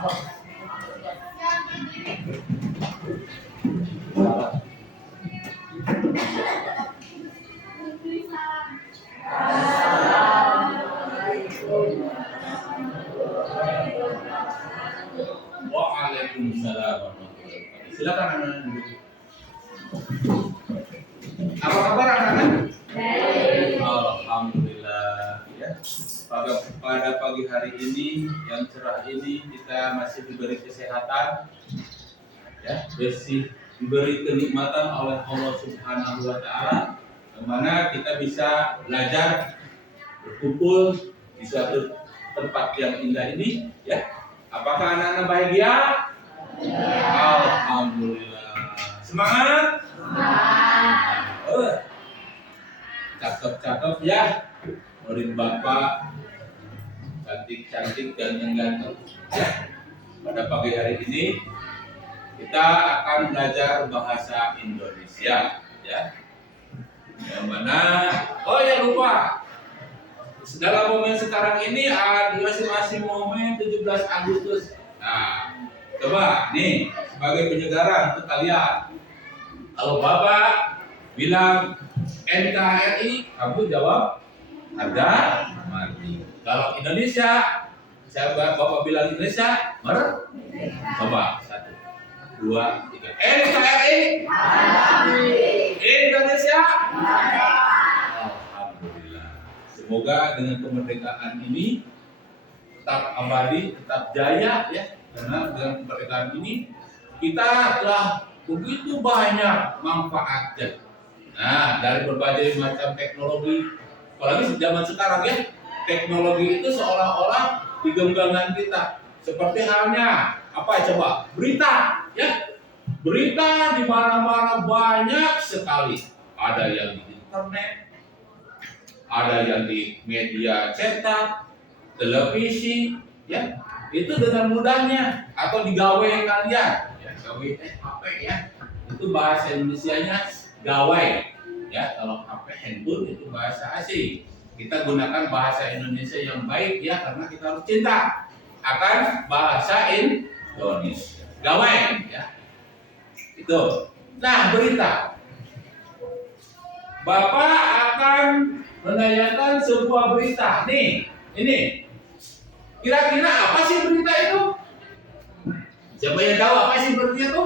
Waalaikumsalam warahmatullahi wabarakatuh. Silakan anak-anak duduk. Apa kabar anak-anak? Alhamdulillah ya. Pada pagi hari ini yang cerah ini kita masih diberi kesehatan ya, diberi kenikmatan oleh Allah Subhanahu wa taala, di mana kita bisa belajar berkumpul di suatu tempat yang indah ini ya. Apakah anak-anak bahagia? Alhamdulillah. Semangat? Cakep-cakep ya, murid bapak cantik-cantik dan yang ganteng ya. Pada pagi hari ini kita akan belajar bahasa Indonesia ya. Yang mana, oh ya lupa, dalam momen sekarang ini ada masing-masing momen 17 Agustus. Nah, coba nih sebagai penyegaran untuk kalian. Kalau bapak bilang NKRI, kamu jawab harga mati. Kalau Indonesia, bapak bilang Indonesia, coba 1, 2, 3. NKRI, Indonesia. Alhamdulillah. Semoga dengan kemerdekaan ini tetap abadi, tetap jaya ya. Karena dengan kemerdekaan ini kita telah begitu banyak manfaatnya. Nah, dari berbagai macam teknologi, apalagi zaman sekarang ya, teknologi itu seolah-olah di genggaman kita. Seperti halnya apa coba? Berita, ya. Berita di mana-mana banyak sekali. Ada yang di internet, ada yang di media cetak, televisi, ya. Itu dengan mudahnya atau di gawai kalian, ya, gawai HP ya. Itu bahasa Indonesianya gawai. Ya, kalau HP handphone itu bahasa asing. Kita gunakan bahasa Indonesia yang baik ya, karena kita harus cinta akan bahasa Indonesia. Gawai ya. Itu. Nah, berita. Bapak akan menanyakan sebuah berita. Nih, ini. Kira-kira apa sih berita itu? Siapa yang tahu apa sih berita itu?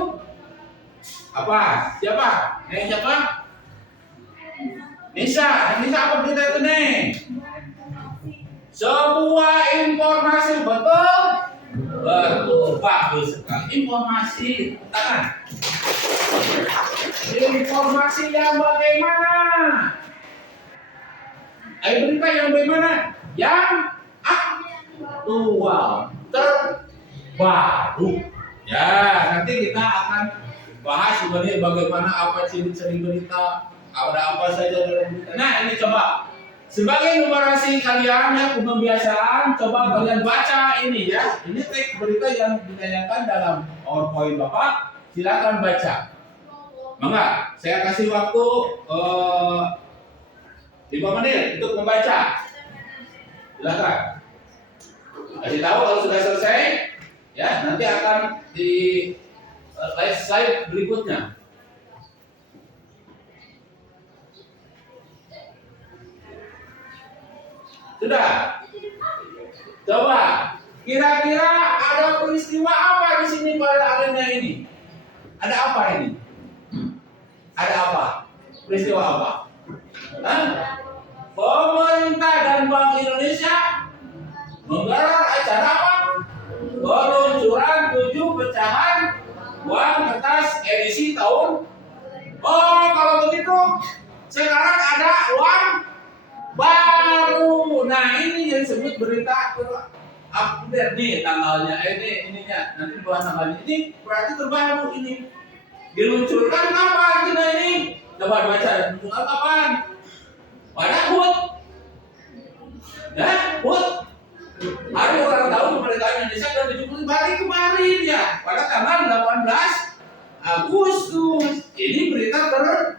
Apa? Siapa? Siapa? Nisa apa berita itu nih? Sebuah informasi, betul? Betul, bagus sekali. Informasi, tangan. Informasi yang bagaimana? Berita yang bagaimana? Yang aktual, terbaru. Ya, nanti kita akan bahas sebenarnya bagaimana apa ciri-ciri berita. Ada apa saja dalam berita. Nah, ini coba sebagai numerasi kalian ya, pembiasaan, coba kalian baca ini ya. Ini teks berita yang ditanyakan dalam PowerPoint Bapak. Silakan baca. Mangga, saya kasih waktu 5 menit untuk membaca. Silakan. Kasih tahu kalau sudah selesai. Ya, nanti akan di slide berikutnya. Sudah. Coba, kira-kira ada peristiwa apa di sini pada arena ini? Ada apa ini? Ada apa? Peristiwa apa? Hah? Pemerintah dan Bank Indonesia menggelar acara apa? Peluncuran 7 pecahan uang kertas edisi tahun. Oh, kalau begitu sekarang ada uang baru. Nah, ini yang disebut berita update nih tanggalnya. Ininya nanti dibahas tanggalnya. Ini berarti terbaru ini. Diluncurkan kapan kita ini? Coba baca, diluncurkan kapan? Pada HUT. Ya, HUT. Hari ulang tahun kemerdekaan Indonesia dan 75 hari kemarin ya. Pada tanggal 18 Agustus. Ini berita terbaru.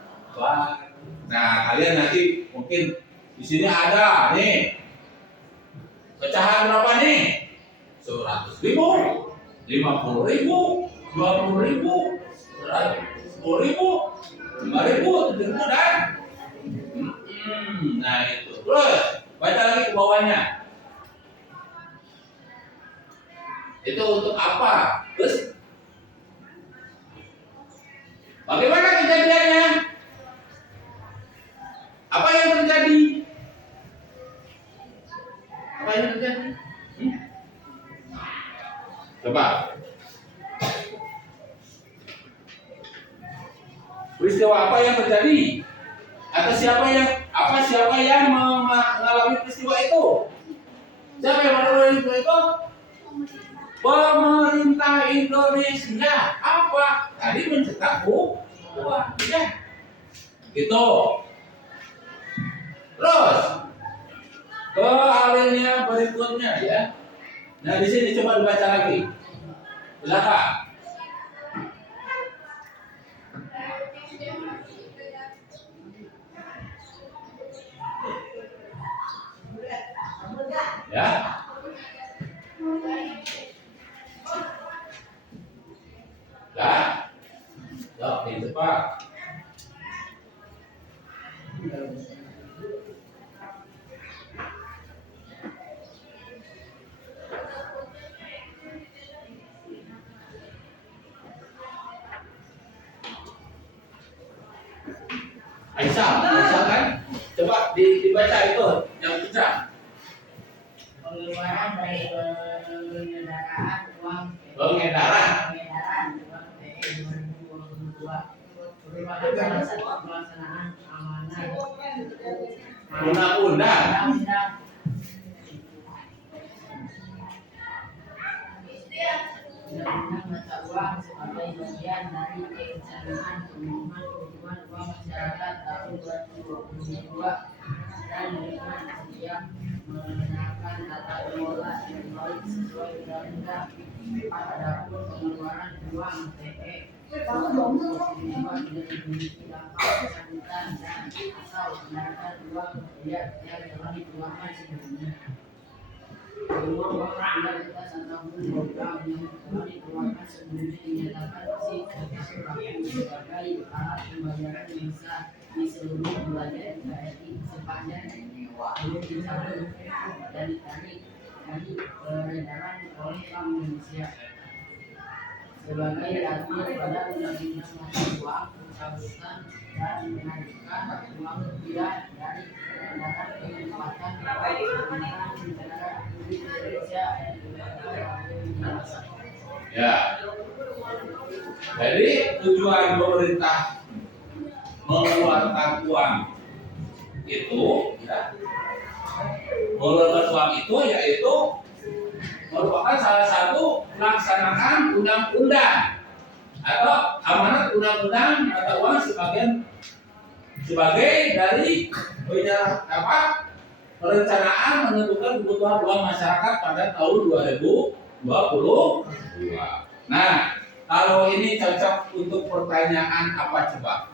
Nah, kalian nanti mungkin di sini ada nih pecahan berapa nih? 100.000, 50.000, 20.000, 10.000, 5.000, 7.000 dan nah itu. Terus baca lagi ke bawahnya. Itu untuk apa? Terus bagaimana kejadiannya? Apa yang terjadi? Apa yang terjadi? Coba. Peristiwa apa yang terjadi? Atau siapa yang mengalami peristiwa itu? Siapa yang mengalami peristiwa itu? Pemerintah Indonesia. Apa? Tadi mencetak uang, ya. Gitu. Terus ke alinea berikutnya ya. Nah di sini coba dibaca lagi. Silakan. Ya. Ya. Yuk, cepat. Aisyah kan? Coba dibaca itu yang kencang. Pengeluaran dari pengendaraan uang Pengedaran. uang PE 2022 merupakan salah satu pelaksanaan amanat Undang-undang. Undang-undang mata uang sebagai bagian dari perencanaan pemenuhan kebutuhan uang masyarakat tahun 2022 dan dengan siap mengenakan tata kelola yang baik sesuai undang-undang. Adapun pengeluaran uang PE tahun 2022 tidak memiliki dampak kelanjutan dan atau kenaikan uang rupiah yang telah dikeluarkan sebelumnya. Semua uang legalitas ataupun program yang telah dikeluarkan sebelumnya dinyatakan bersih berlaku sebagai alat pembayaran yang sah di seluruh wilayah NKRI sepanjang belum dicabut dan ditarik dari peredaran oleh Bank Indonesia. Sebagai diatur pada Undang-Undang Mata Uang, pencabutan dan menarikkan uang rupiah dari peredaran penempatan pemerintahan negara Republik Indonesia Ya. Jadi tujuan pemerintah mengeluarkan uang itu, ya, mengeluarkan uang itu yaitu merupakan salah satu pelaksanaan undang-undang atau amanat undang-undang mata uang sebagai dari perencanaan menentukan kebutuhan uang masyarakat pada tahun 2022. Nah, kalau ini cocok untuk pertanyaan apa coba?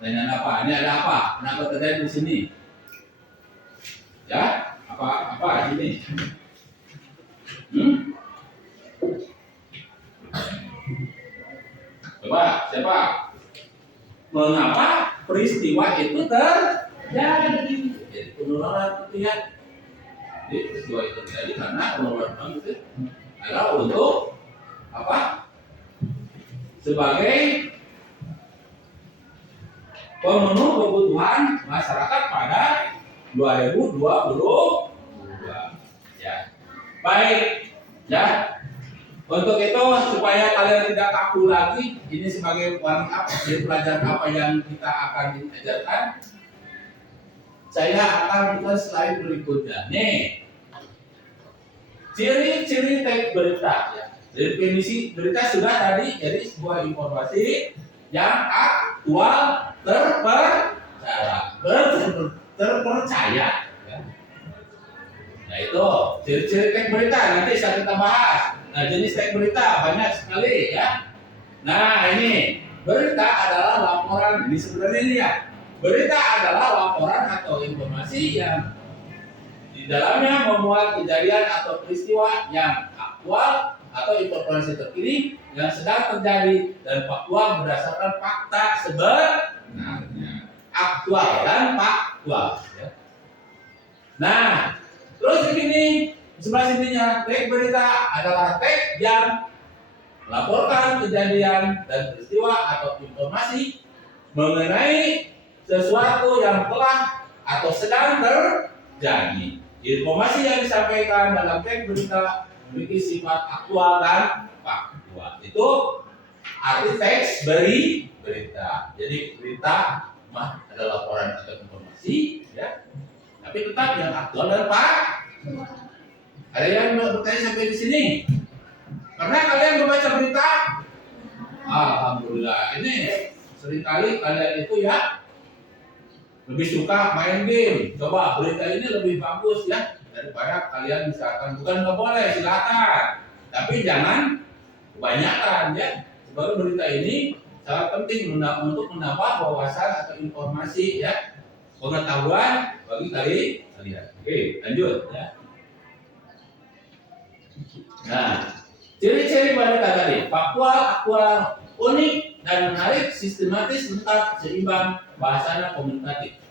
Pertanyaan apa? Ini ada apa? Kenapa terjadi di sini? Ya, apa ini? Coba, siapa? Mengapa peristiwa itu terjadi? Jadi penularan itu ya. Jadi peristiwa itu terjadi karena penularan itu adalah untuk apa? Sebagai pemenuh kebutuhan masyarakat pada 2022. Ya. Baik, ya. Untuk itu supaya kalian tidak kaku lagi, ini sebagai warning up dari pelajaran apa yang kita akan diajarkan. Saya akan buka slide berikutnya. Nih, ciri-ciri teks berita. Ya. Definisi berita sudah tadi, jadi sebuah informasi yang aktual, terpercaya. Ya. Nah itu ciri-ciri teks berita nanti saya kita bahas. Nah jenis teks berita banyak sekali ya. Nah ini berita adalah laporan. Ini sebenarnya ini ya. Berita adalah laporan atau informasi yang di dalamnya memuat kejadian atau peristiwa yang aktual, atau informasi terkini yang sedang terjadi dan faktual berdasarkan fakta sebenarnya. Aktual dan faktual. Ya. Nah, terus begini, sebelah sininya teks berita adalah teks yang melaporkan kejadian dan peristiwa atau informasi mengenai sesuatu yang telah atau sedang terjadi. Informasi yang disampaikan dalam teks berita memiliki sifat aktual dan faktual. Itu arti teks berita. Jadi berita mah adalah laporan atau informasi, ya. Tapi tetap yang aktual dan faktual. Ada yang bertanya sampai di sini? Pernah kalian membaca berita? Alhamdulillah. Ini seringkali kalian itu ya lebih suka main game. Coba berita ini lebih bagus ya daripada kalian misalkan, bukan nggak boleh, silakan. Tapi jangan kebanyakan ya. Sebab berita ini sangat penting untuk menambah wawasan atau informasi ya, pengetahuan bagi kalian. Oke, lanjut ya. Nah, ciri-ciri berita tadi: faktual, aktual, unik dan menarik, sistematis, lengkap, seimbang, bahasanya komunikatif.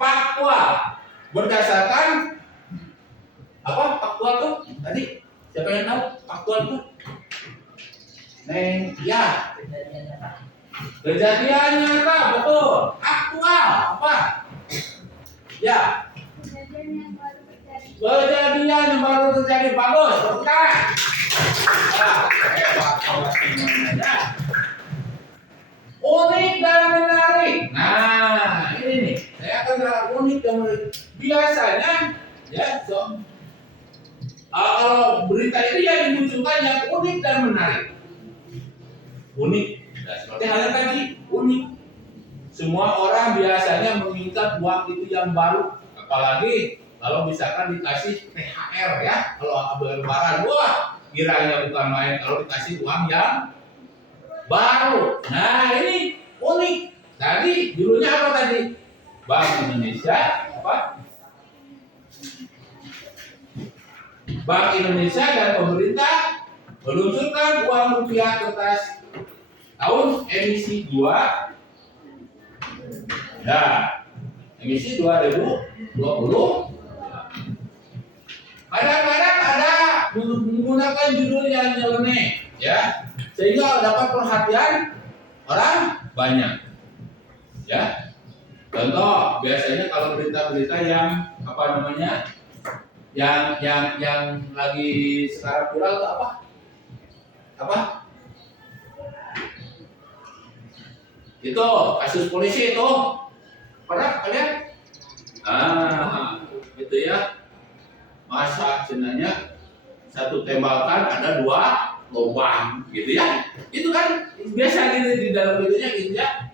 Faktual berdasarkan apa? Faktual tuh tadi siapa yang tahu faktual tuh? Neng, ya. Kejadian nyata, betul. Aktual apa? Ya. Kejadian yang baru terjadi, bagus, bukan? Ya. Unik dan menarik. Nah, ini nih, saya akan bilang unik dan menarik. Biasanya, ya, kalau berita ini yang dimunculkan yang unik dan menarik. Unik, nah, seperti halnya tadi, unik. Semua orang biasanya menginginkan uang itu yang baru, apalagi kalau misalkan dikasih THR ya, kalau lebaran, wah, kiranya bukan main kalau dikasih uang yang baru. Nah, ini unik. Tadi judulnya apa tadi? Bank Indonesia apa? Bank Indonesia dan pemerintah meluncurkan uang rupiah kertas tahun emisi 2. Nah, emisi 2020. Kadang-kadang ada menggunakan judul yang nyeleneh, ya, sehingga dapat perhatian orang banyak. Ya, contoh biasanya kalau berita-berita yang apa namanya, yang lagi sekarang viral itu apa? Apa? Itu kasus polisi itu. Pernah kalian? Itu ya. Masa sebenarnya satu tembakan ada 2 lubang gitu ya. Itu kan biasa gitu di dalam videonya gitu ya.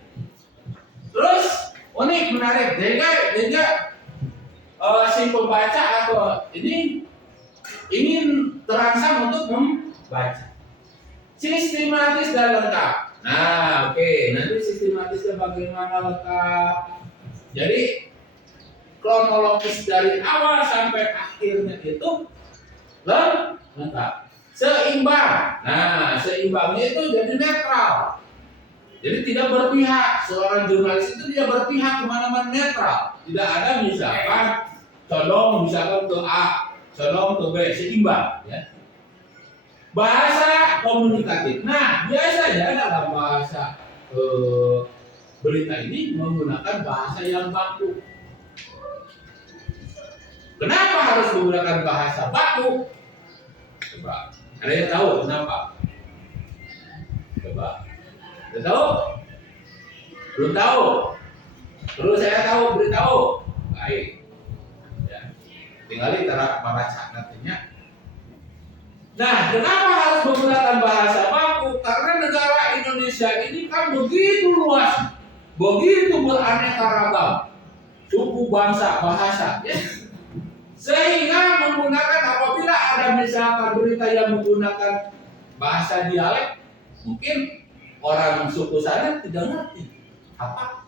Terus unik, menarik, sehingga si pembaca atau ini ingin terangsang untuk membaca. Sistematis dan lengkap. Nah, oke. Nanti sistematisnya bagaimana lengkap? Jadi kronologis dari awal sampai akhirnya itu lengkap. Seimbang. Nah, seimbangnya itu jadi netral. Jadi tidak berpihak. Seorang jurnalis itu tidak berpihak kemana-mana, netral. Tidak ada misalkan condong misalkan ke A, condong ke B, seimbang. Ya. Bahasa komunikatif. Nah, biasanya dalam bahasa berita ini menggunakan bahasa yang baku. Kenapa harus menggunakan bahasa baku? Coba, ada yang tahu kenapa? Coba, ada tahu? Belum tahu? Terus saya tahu, beritahu. Baik. Ya. Tinggal baca nantinya. Nah, kenapa harus menggunakan bahasa baku? Karena negara Indonesia ini kan begitu luas, begitu beraneka ragam, suku, bangsa, bahasa. Ya. Sehingga menggunakan, apabila ada misalkan berita yang menggunakan bahasa dialek, mungkin orang suku sana tidak ngerti apa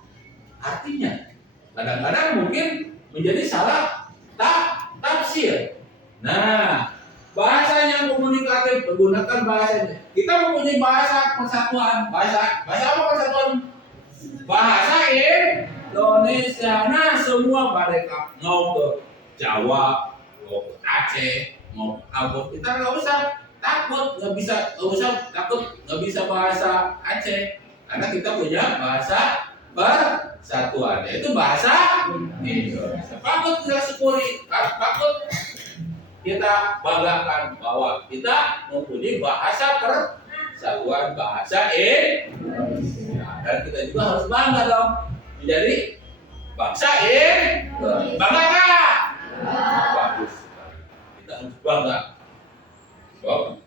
artinya. Kadang-kadang mungkin menjadi salah tafsir. Nah, bahasa yang komunikatif, menggunakan bahasanya. Kita mempunyai bahasa persatuan, bahasa apa persatuan? Bahasa Indonesia. Nah, semua mereka mau ke Jawa, mau ke Aceh, mau ke Ambon, kita nggak usah takut, nggak usah takut nggak bisa bahasa Aceh, karena kita punya bahasa persatuan, yaitu bahasa Indonesia. Patut kita syukuri, patut kita banggakan bahwa kita mempunyai bahasa persatuan, bahasa Indonesia, dan kita juga harus bangga dong menjadi bangsa Indonesia. Bangga nggak? Bagus. Kita harus bangga. Sebab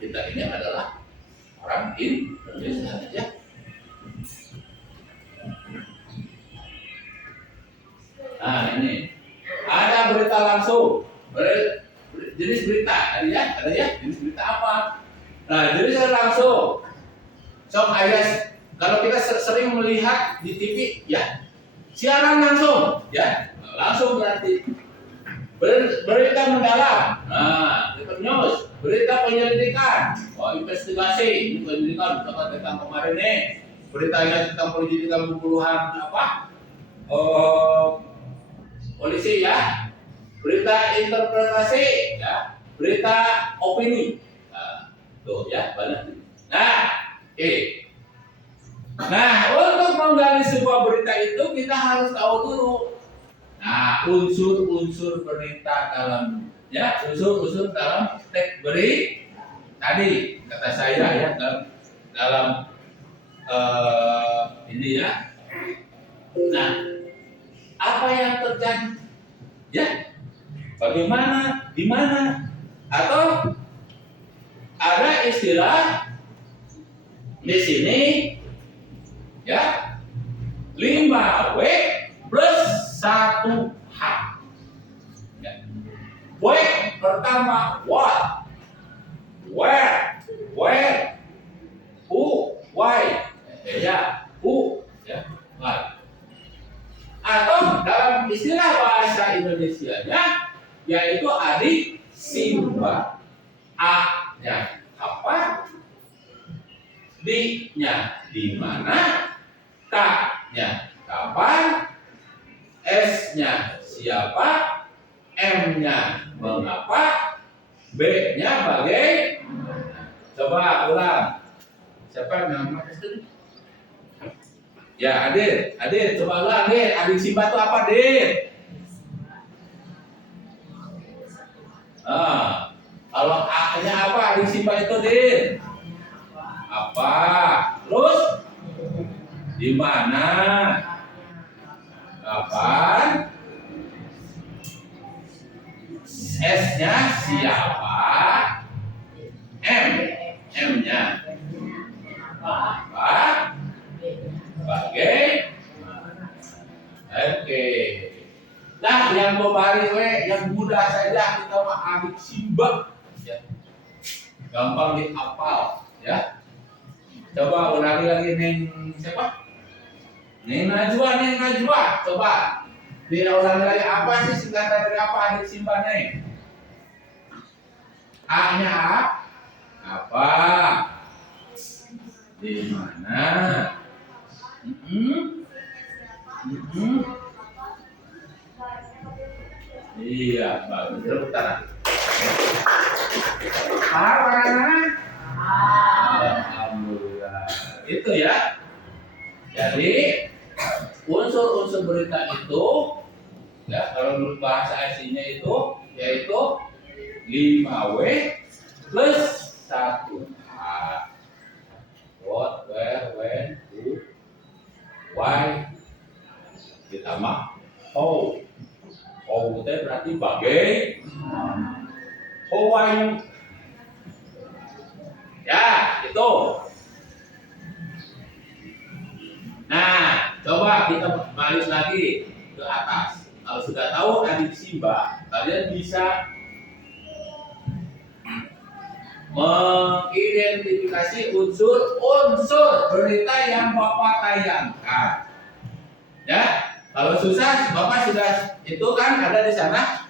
kita ini adalah orang Indonesia ya. Nah, ini ada berita langsung, jenis berita, ada ya, jenis berita apa? Nah, jenis langsung. Sok ayas, kalau kita sering melihat di TV, ya siaran langsung, ya langsung berarti. Berita mendalam, nah, news, berita penyelidikan, investigasi, ini penyelidikan tentang kemarin nih, beritanya tentang penyelidikan pembunuhan apa? Polisi ya, berita interpretasi ya, berita opini, nah, tuh ya banyak. Nah, untuk menggali sebuah berita itu kita harus tahu dulu. Nah, unsur-unsur berita dalam ya, unsur-unsur dalam teks berita tadi kata saya ya dalam ini ya. Nah, apa yang terjadi? Ya, bagaimana, di mana? Atau ada istilah di sini ya 5W plus 1H. Ya. W pertama what, where, who, why, ya, who, ya, why. Atau dalam istilah bahasa Indonesianya yaitu adik simba. A-nya apa? D-nya di mana? K-nya kapan? S-nya siapa? M-nya mengapa? B-nya bagaimana? Coba ulang. Siapa nama itu? Ya, Adit, coba ulang, Adit. Adik Simba itu apa, Adit? Kalau A-nya apa? Adik Simba itu, Adit? Apa? Terus? Di mana? Kapan? S-nya siapa? M-nya apa? Oke. Nah, yang membari yang mudah saja kita mah adik Simba. Ya. Gampang dihafal, ya. Coba ulangi lagi Neng siapa? Neng Najwa. Coba. Dia ulangi lagi apa sih singkatan dari apa adik Simba, Neng? A-nya apa? Di mana? Iya, bagus. Tepuk tangan. Alhamdulillah. Itu ya. Jadi unsur-unsur berita itu ya, kalau menurut bahasa aslinya itu yaitu 5W plus 1H. What, where, when, who, why, ditambah how. How itu berarti bagaimana. How are you? Ya, itu. Nah, coba kita balik lagi ke atas. Kalau sudah tahu adik Simba, kalian bisa mengidentifikasi unsur-unsur berita yang Bapak tayangkan. Ya, kalau susah Bapak sudah itu kan ada di sana.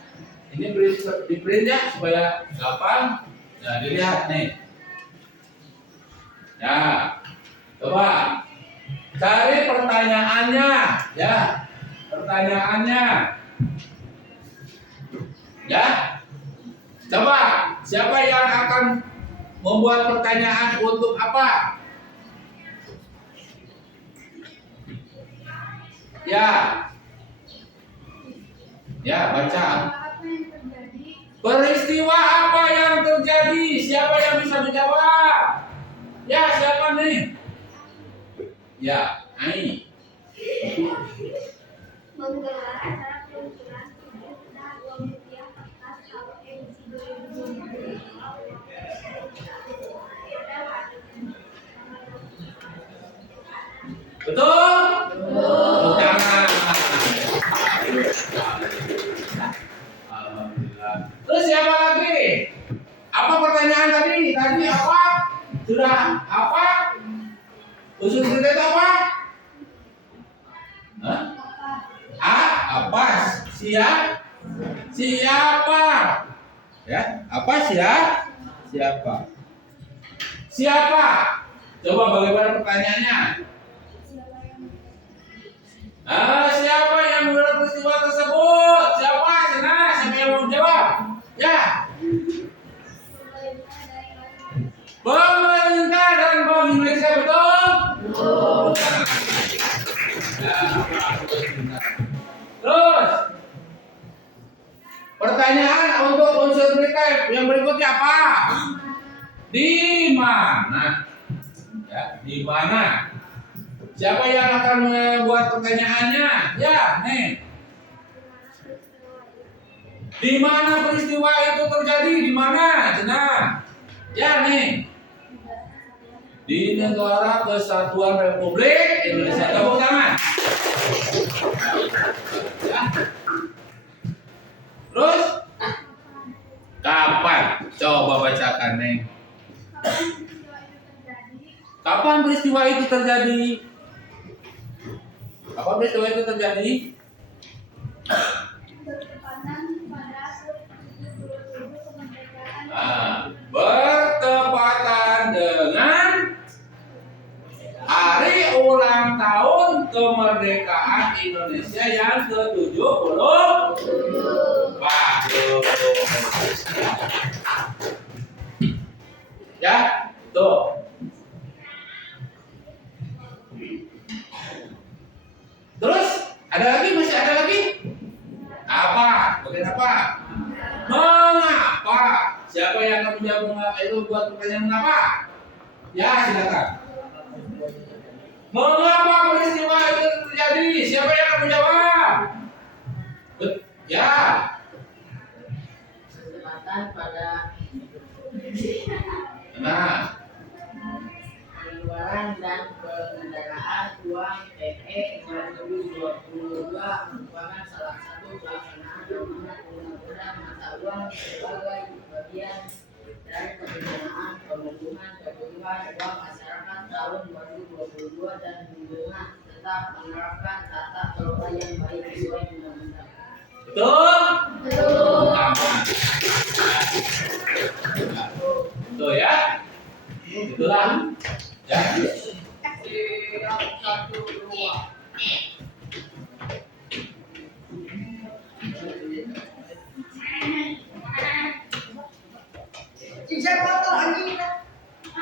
Ini di print ya supaya gampang. Nah, dilihat nih. Ya, coba cari pertanyaannya, ya. Pertanyaannya, ya. Coba siapa yang akan membuat pertanyaan untuk apa? Ya, ya baca. Peristiwa apa yang terjadi? Siapa yang bisa menjawab? Ya, siapa nih? Ya, Ai. Menggelar acara peluncuran ₹7.2 kertas kalau edisi 2020 Betul? Tepuk tangan. Alhamdulillah. Terus siapa lagi? Apa pertanyaan tadi? Tadi apa? Sudah apa? Usul kita itu apa? Hah? Apa? Siapa? Ya, apa siapa? Siapa? Coba bagaimana pertanyaannya? Siapa yang membuat peristiwa tersebut? Siapa? Siapa yang mau jawab? Ya. Pemerintah dan Bank Indonesia, betul? Betul. Terus pertanyaan untuk unsur berita yang berikutnya apa? Di mana? Ya, di mana? Siapa yang akan membuat pertanyaannya? Ya, nih. Di mana peristiwa itu terjadi? Di mana? Nah, ya nih. Di Negara Kesatuan Republik Indonesia. Tepuk tangan. Ya. Terus kapan? Coba bacakan nih. Kapan peristiwa itu terjadi? Kapan peristiwa itu terjadi? bertepatan pada 70 kemerdekaan. Bertepatan dengan hari ulang tahun kemerdekaan Indonesia yang ke-70. Bagus. Ya, tuh. Terus ada lagi? Masih ada lagi? Apa? Bagian apa? Mengapa? Siapa yang akan menjawab mengapa itu buat pertanyaan mengapa? Ya, silakan. Mengapa peristiwa itu terjadi? Siapa yang akan menjawab? Ya. Kesempatan pada Nah, pengeluaran dan pengendaraan uang PE 2022 merupakan salah satu pelaksanaan amanat undang-undang mata uang sebagai bagian dari perencanaan pemenuhan kebutuhan uang masyarakat tahun 2022 dan dengan tetap menerapkan tata kelola yang baik sesuai undang-undang. betul? Betul. Betul ya? Itulah. Ya. Satu, dua.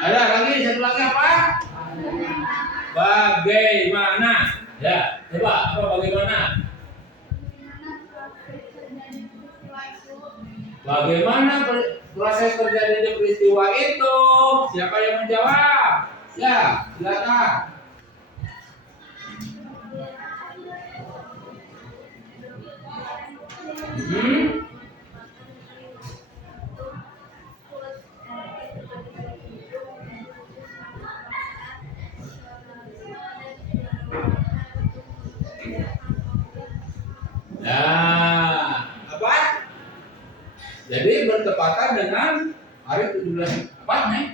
Ada lagi satu lagi apa? Bagaimana? Ya, coba apa bagaimana? Bagaimana proses terjadinya peristiwa itu? Siapa yang menjawab? Ya, silakan. Nah, apa? Jadi bertepatan dengan hari 17 apa nih?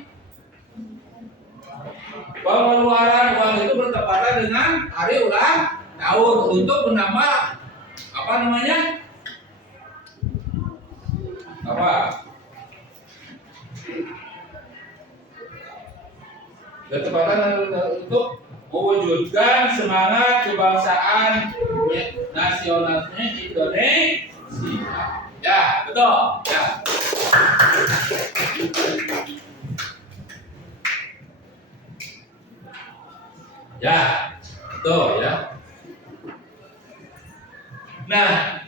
Pengeluaran uang itu bertepatan dengan hari ulang tahun untuk menambah apa namanya? Apa? Ketepatan untuk mewujudkan semangat kebangsaan nasionalnya Indonesia. Ya, betul. Ya. Ya, betul ya. Nah,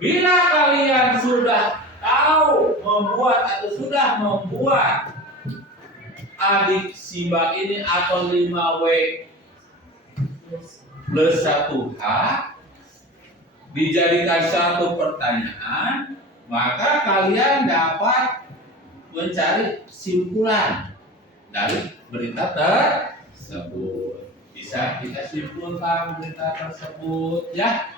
bila kalian sudah tahu membuat atau sudah membuat adik Simba ini atau 5W plus 1H dijadikan satu pertanyaan, maka kalian dapat mencari simpulan dari berita tersebut. Bisa kita simpulkan berita tersebut ya,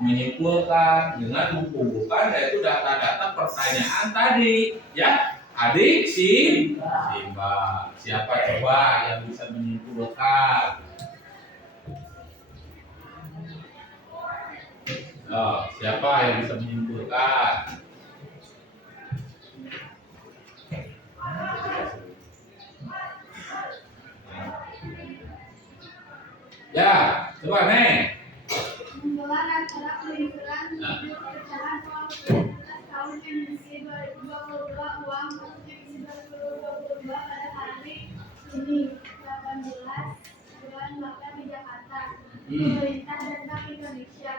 menyimpulkan dengan mengumpulkan yaitu data-data pertanyaan tadi ya. Adik Simba. Siapa coba yang bisa menyimpulkan? Oh, siapa yang bisa menyimpulkan? Ya, coba Neng. Menggelar acara peluncuran video pecahan uang 17 tahun emisi 2022 uang masuk emisi 2022 pada hari ini 18 bulan 8 di Jakarta. Pemerintah dan Bank Indonesia,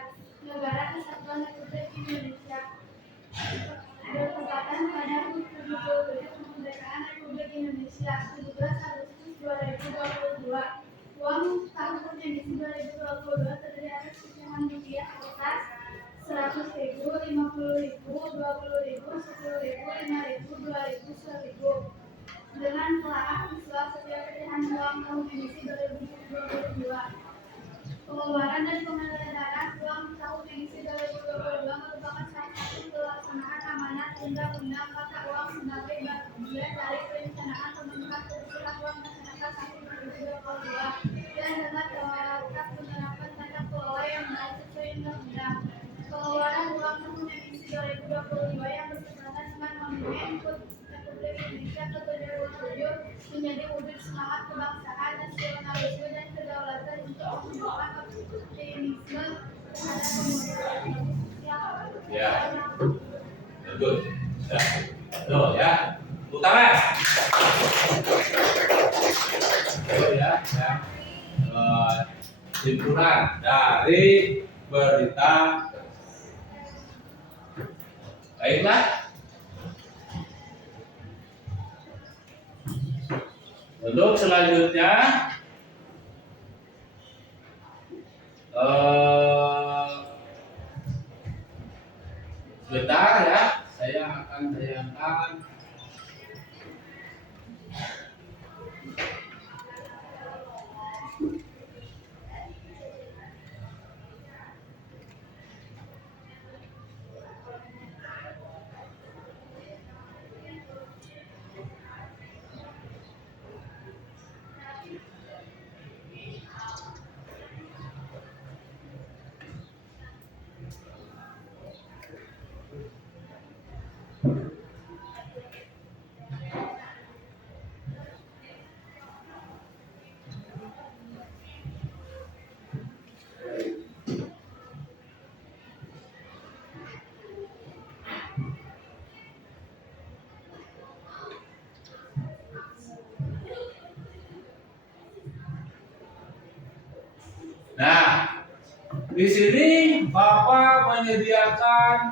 Negara Kesatuan Republik Indonesia, bertepatan pada HUT ke-77 kemerdekaan Republik Indonesia 17 Agustus 2022. Uang tahun emisi 2022 terdiri atas pecahan rupiah kertas 100.000, 50.000, 20.000, 10.000, 5.000, 2.000, 1.000. Dengan telaah visual setiap pecahan uang tahun emisi 2022. Pengeluaran dan pengelolaan uang tahun emisi 2022 merupakan salah satu pelaksanaan amanat Undang-Undang Mata Uang sebagai bagian dari perencanaan pembentukan kebijakan uang masyarakat tahun 2022 dan dengan melakukan penerapan tata kelola yang baik sesuai undang-undang. Pengeluaran uang tahun emisi 2022 yang bertepatan dengan Monumen HUT Republik Indonesia ke-77 menjadi wujud semangat kebangsaan, nasionalisme dan kedaulatan untuk memperjuangkan optimisme terhadap pemulihan sosial. Ya. Bagus. Ya. Tuh ya. Utama. Tuh ya. Ya. Simpulan dari berita. Baiklah. Untuk selanjutnya sebentar ya, saya akan tayangkan. Nah, di sini Bapak menyediakan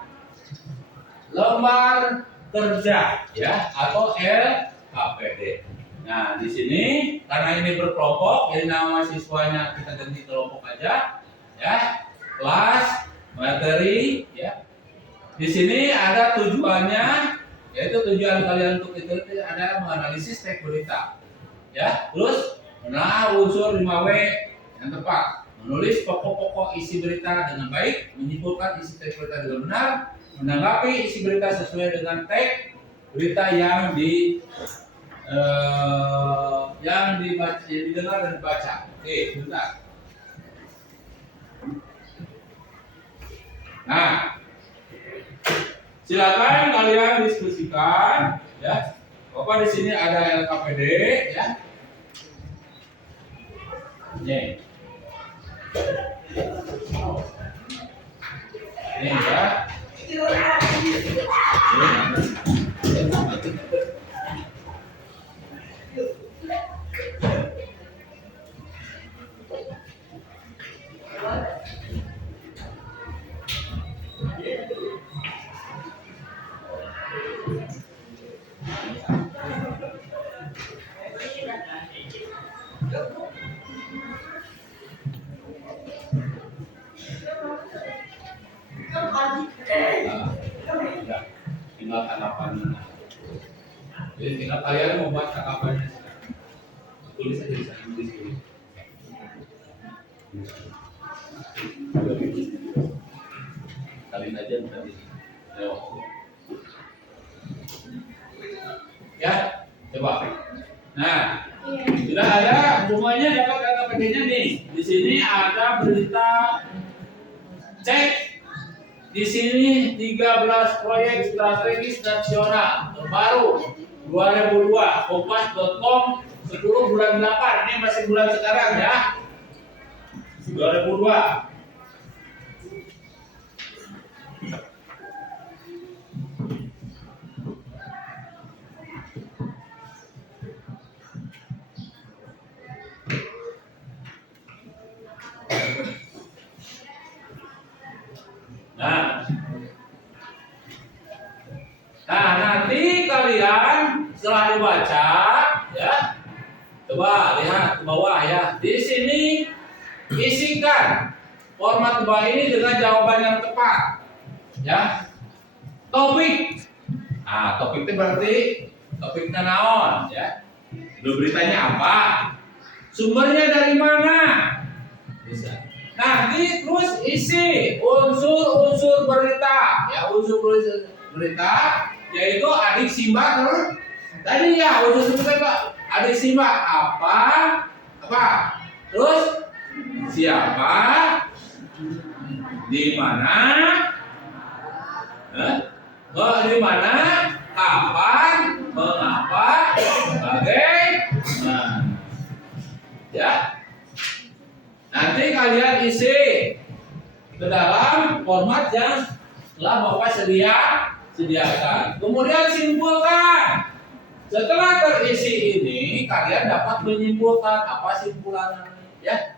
lembar kerja ya atau LKPD. Nah, di sini karena ini berkelompok, jadi nama siswanya kita ganti kelompok aja ya. Kelas, materi ya. Di sini ada tujuannya, yaitu tujuan kalian untuk itu ada menganalisis teks berita. Ya, terus menelaah unsur 5W yang tepat. Menulis pokok-pokok isi berita dengan baik, menyimpulkan isi teks berita dengan benar, menanggapi isi berita sesuai dengan teks berita yang didengar dan dibaca. Oke, sebentar. Nah, Silakan kalian diskusikan ya. Bapak di sini ada LKPD ya. Nih. Ini ya. Ya, tinggal tanggapannya. Jadi tinggal kalian membuat tanggapannya. Tulis aja di sana, tulis dulu. Kalian aja tadi. Ya, coba. Nah, sudah ada semuanya dapat LKPD-nya nih. Di sini ada berita cek. Di sini 13 proyek strategis nasional terbaru 2002 kompas.com 10 bulan 8. Ini masih bulan sekarang ya. 2002. Nah, nanti kalian setelah dibaca, ya, coba lihat ke bawah ya. Di sini isikan format di bawah ini dengan jawaban yang tepat, ya. Topik, nah topik itu berarti topiknya naon, ya. Beritanya apa? Sumbernya dari mana? Bisa. Nanti terus isi unsur-unsur berita, ya unsur-unsur berita, yaitu adik simbah terus tadi ya unsur berita adik simbah apa, terus siapa, di mana, di mana, kapan, mengapa, bagaimana, ya. Nanti kalian isi ke dalam format yang telah Bapak sediakan. Kemudian simpulkan. Setelah terisi ini, kalian dapat menyimpulkan apa simpulannya, ya.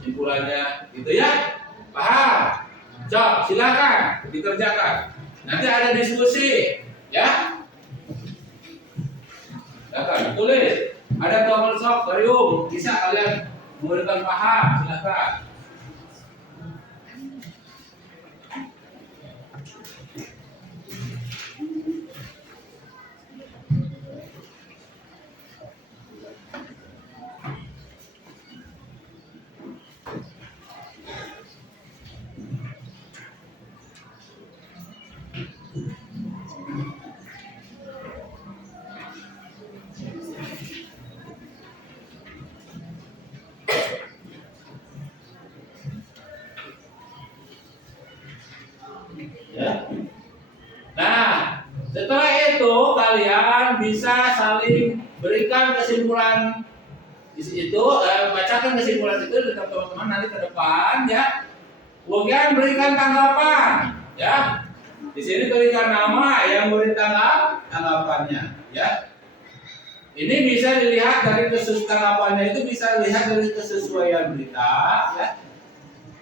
Simpulannya itu ya. Paham? Coba silakan dikerjakan. Nanti ada diskusi, ya. Silakan tulis. Ada tombol sok, terium, bisa kalian memberikan paham, silakan. Ya. Nah, setelah itu kalian bisa saling berikan kesimpulan di situ, bacakan kesimpulan itu dengan teman-teman nanti ke depan, ya. Kemudian berikan tanggapan, ya. Di sini berikan nama yang beri tanggapannya, ya. Ini bisa dilihat dari tanggapannya itu bisa dilihat dari kesesuaian berita, ya.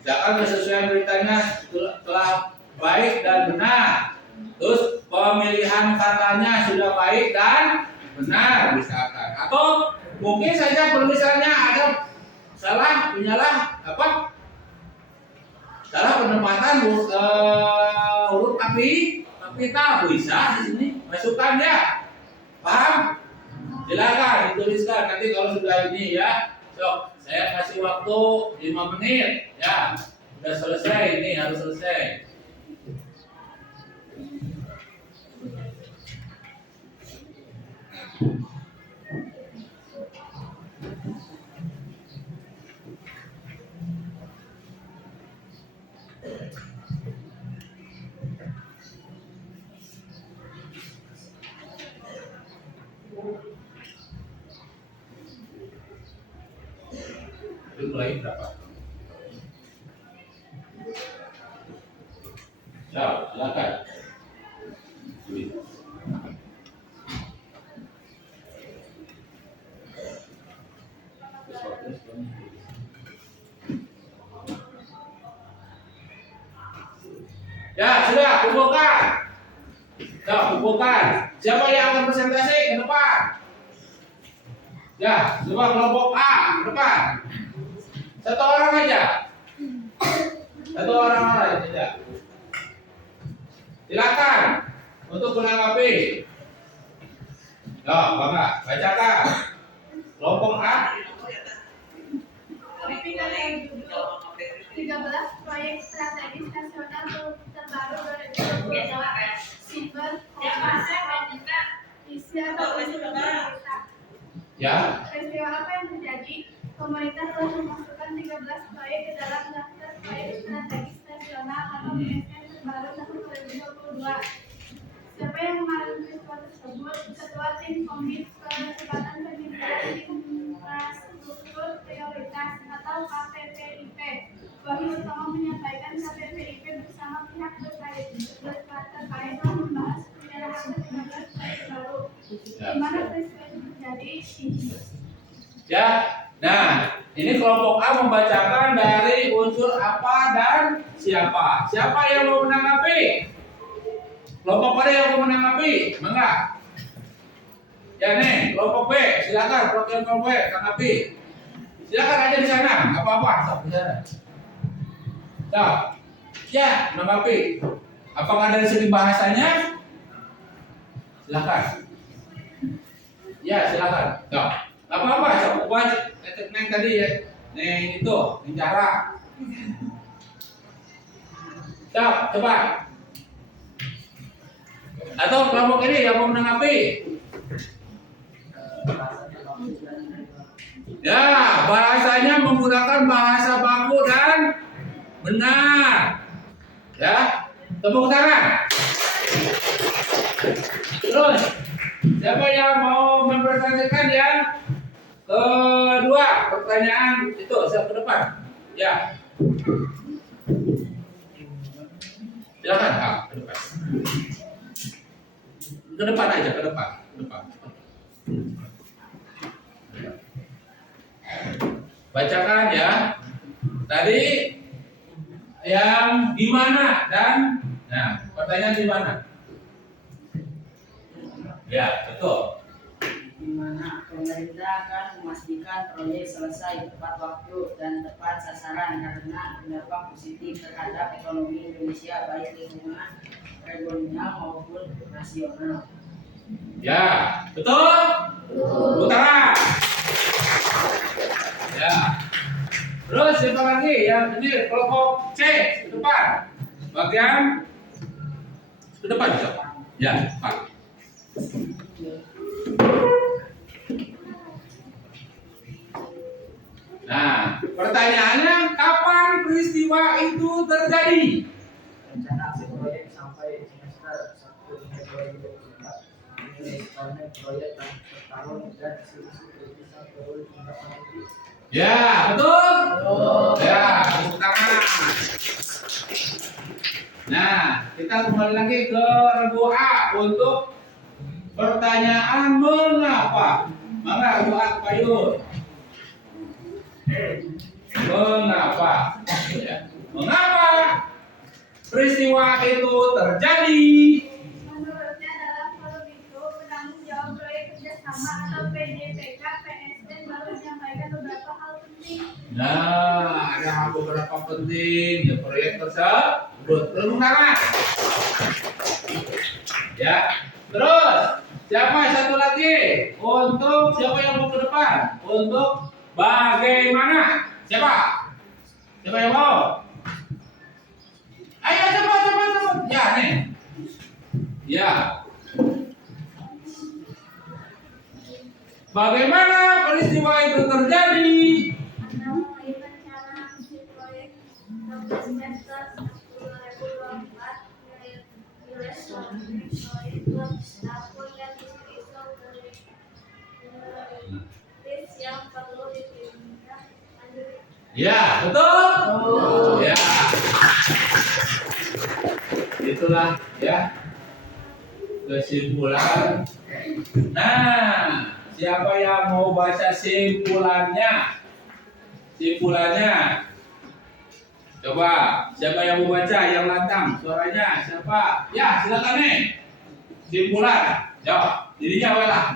Misalkan kesesuaian beritanya telah baik dan benar, terus pemilihan katanya sudah baik dan benar misalkan, atau mungkin saja penulisannya ada salah penempatan huruf kapital bisa di sini masukkan ya, paham? Silakan dituliskan nanti kalau sudah ini ya. So, saya kasih waktu 5 menit ya, sudah selesai, ini harus selesai. Itu mulai berapa? Ya, silakan. Ya, sudah kumpulkan. Ya, kumpulkan. Siapa yang akan presentasi ke depan? Ya, coba kelompok A ke depan. Satu orang aja. Satu orang aja. Silakan untuk menanggapi. Ya, Bangga, bacakan. Kelompok A. 13 proyek strategis nasional terbaru 2022 sumber isi atau pemerintah. Ya. Peristiwa apa yang terjadi? Pemerintah telah memasukkan 13 proyek ke dalam daftar proyek strategis nasional atau PSN terbaru tahun 2022. Siapa yang mengalami peristiwa tersebut? Ketua Tim Komit Percepatan Penyelenggaraan Infrastruktur Prioritas atau KPPIP. Wahyu Utomo menyampaikan KPPIP bersama pihak terkait telah membahas penyerahan 13 proyek baru. Di mana peristiwa itu terjadi? Ya. Nah, ini kelompok A membacakan dari unsur apa dan siapa. Siapa yang mau menanggapi? Kelompok B yang mau menanggapi? Mangga. Ya nih, kelompok B, silakan kelompok B tanggapi. Silakan aja di sana, nggak apa-apa, stop di sana. Stop. Ya, menanggapi. Apakah dari segi bahasanya? Silakan. Ya, silakan. Stop. Nggak apa-apa, stop. Buat neng tadi ya, neng itu, neng cara. Stop, coba. Atau kelompok ini yang mau menanggapi? Ya, bahasanya menggunakan bahasa baku dan benar. Ya, tepuk tangan. Terus, siapa yang mau mempresentasikan yang kedua pertanyaan itu? Siap ke depan. Ya. Silakan, ke depan. Ke depan aja, ke depan. Bacakan ya. Tadi yang gimana dan pertanyaan di mana? Ya, betul. Di mana pemerintah akan memastikan proyek selesai tepat waktu dan tepat sasaran karena berdampak positif terhadap ekonomi Indonesia baik lingkungan regional maupun nasional. Ya, betul? Utara. Ya. Terus siapa lagi? Yang ini kelompok C ke depan. Bagian ke depan, siapa? Ya, Pak. Nah, pertanyaannya kapan peristiwa itu terjadi? Rencana aksi proyek sampai semester 1 2024 nilai totalnya proyek tahun dan selisih berkisar 20 hingga 40. Ya, betul? Ya, tepuk tangan. Nah, kita kembali lagi ke regu A untuk pertanyaan mengapa. Maka regu A Payun. Mengapa? Ya. Mengapa peristiwa itu terjadi? Menurutnya dalam forum itu, penanggung jawab proyek kerjasama atau PJPK PSN baru menyampaikan beberapa hal penting. Nah, ada beberapa penting di proyek tersebut. Tepuk tangan. Ya. Terus, siapa satu lagi? Untuk siapa yang mau ke depan? Untuk bagaimana? Siapa? Siapa yang mau? Ayo cepat. Ya nih. Ya. Bagaimana peristiwa itu terjadi? Anda mulai rencana aksi proyek semester 2024 nilai proyek tahun dan isu-isu Ya, betul. Ya. Itulah ya kesimpulan. Nah, siapa yang mau baca simpulannya? Simpulannya. Coba, siapa yang mau baca yang lantang? Suaranya siapa? Ya, silakan nih. Simpulan. Ya, dirinya lah.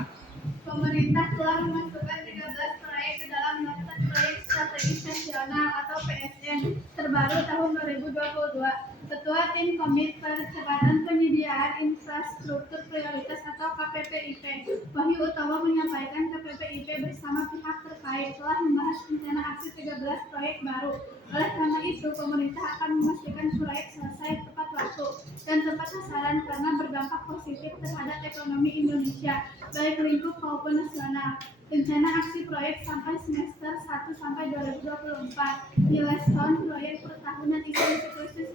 Pemerintah telah memasukkan 13 proyek ke dalam daftar proyek strategis nasional atau PSN terbaru tahun 2022. Ketua Tim Komit Percepatan Penyediaan Infrastruktur Prioritas atau KPPIP, Wahyu Utomo menyampaikan KPPIP bersama pihak terkait telah membahas rencana aksi 13 proyek baru. Oleh karena itu, pemerintah akan memastikan proyek selesai tepat waktu dan tepat sasaran karena berdampak positif terhadap ekonomi Indonesia, baik lingkup maupun nasional. Rencana aksi proyek sampai semester 1 sampai 2024. Milestone proyek per tahunan isu-isu krisis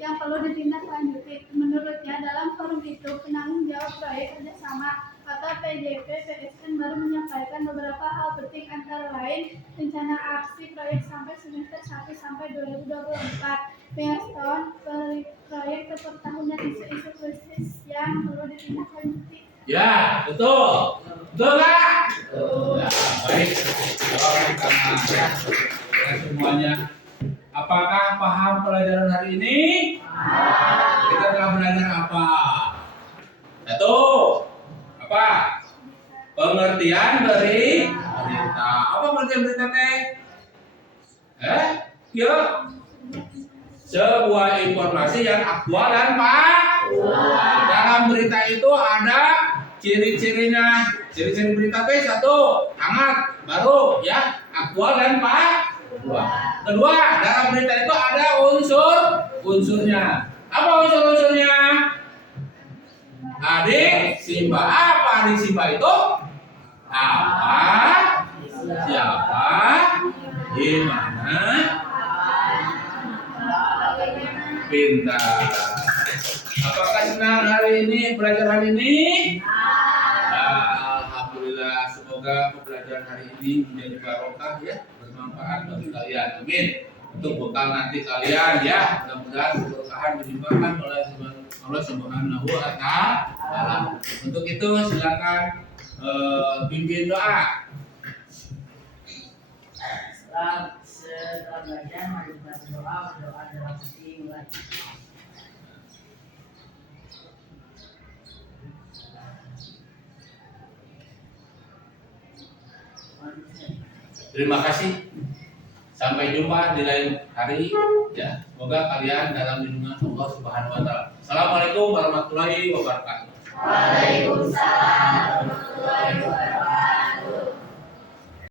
yang perlu ditindaklanjuti. Menurutnya, dalam forum itu, penanggung jawab proyek kerjasama atau PJP PSN baru menyampaikan beberapa hal penting antara lain rencana aksi proyek sampai semester 1 sampai 2024. Milestone proyek per tahunan isu-isu krisis yang perlu ditindaklanjuti. Ya, betul. Betul nggak? Ya, baik. Doakan karena ya, semuanya. Apakah paham pelajaran hari ini? Kita telah belajar apa? Satu. Apa? Pengertian dari berita. Apa pengertian berita teh? Ya. Sebuah informasi yang aktual dan dalam berita itu ada ciri-cirinya. Ciri-ciri berita teh satu, hangat, baru, ya, aktual dan kedua, dalam berita itu ada unsurnya. Apa unsur-unsurnya? Adik Simba. Apa adik Simba itu? Apa? Siapa? Di mana? Pintar. Apakah senang hari ini, belajar hari ini? Alhamdulillah, semoga pembelajaran hari ini menjadi barokah ya, bermanfaat bagi kalian. Amin. Untuk bekal nanti kalian ya, mudah-mudahan keberkahan dilimpahkan oleh Allah Subhanahu wa Ta'ala. Untuk itu silakan pimpin doa. Setelah belajar, mari kita berdoa dalam hati mulai. Terima kasih. Sampai jumpa di lain hari ya. Semoga kalian dalam lindungan Allah Subhanahu wa Ta'ala. Assalamualaikum warahmatullahi wabarakatuh. Waalaikumsalam.